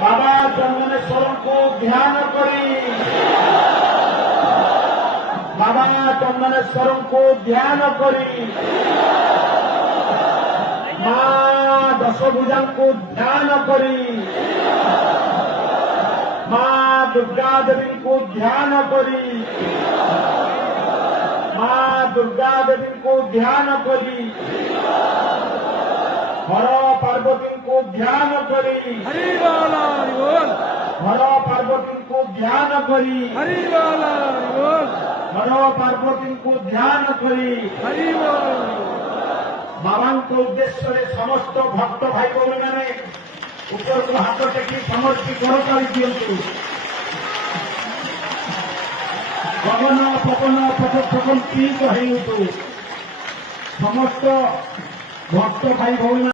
बाबा चंदनेश्वर को ध्यान करी, बाबा चंदनेश्वर को ध्यान करी, माँ दशभुजा को ध्यान करी, माँ दुर्गा देवी को ध्यान करी, माँ दुर्गा देवी को ध्यान करी, हर पार्वती को ध्यान करी, हर पार्वती को ध्यान करी, हर पार्वती को ध्यान करी। बाबा उद्देश्य समस्त भक्त भाई भौणी मैंने ऊपर को हाथ टेकी समर्पी करताली दियंतु। गगन पवन पथन पीत हेतु समस्त भक्त भाई भौणी